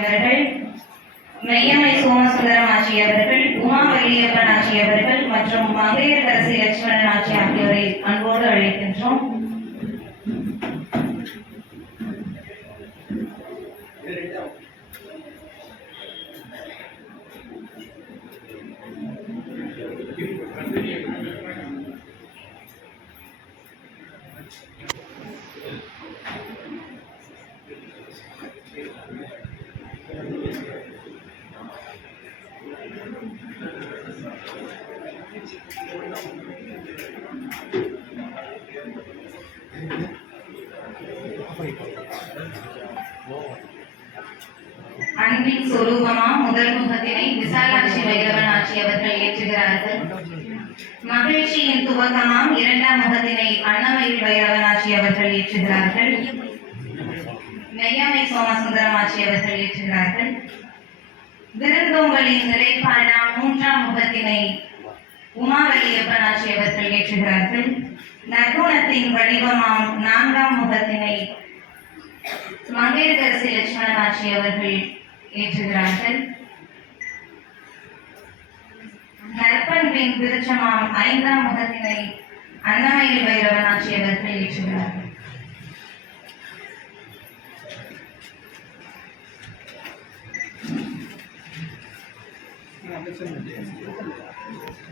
அவர்கள் மெய்யம்மை சோமசுந்தரம் ஆட்சி அவர்கள் உமா வள்ளியப்பன் ஆட்சி அவர்கள் மற்றும் மங்கையரசி லட்சுமணன் ஆட்சி ஆகியோரை அன்போடு அழைக்கின்றோம். அன்பின் சொரூபமா முதல் முகத்தினை விசாலாட்சி வைரவன் ஆட்சி அவர்கள் ஏற்றுகிறார்கள். மகிழ்ச்சியின் துவக்கமாம் இரண்டாம் முகத்தினை அன்னமயில் வைரவன் ஆட்சி அவர்கள் ஏற்றுகிறார்கள். நெய்யமை சோமசுந்தரம் ஆட்சி அவர்கள் ஏற்றுகிறார்கள். விருந்தோம்பலின் நிலைப்பாடாம் மூன்றாம் முகத்தினை உமாவல்லியப்பன் ஆட்சி அவர்கள் ஏற்றுகிறார்கள். நற்குணத்தின் வடிவமாம் நான்காம் முகத்தினை மங்கையரசி லட்சுமணன் ஆட்சி அவர்கள் ஏற்றுகிறார்கள் நற்பண்பின் விருட்சமாம் ஐந்தாம் முகத்தினை அன்னமயில் வைரவன் ஆட்சி அவர்கள் ஏற்றுகிறார்கள் அமைச்சர்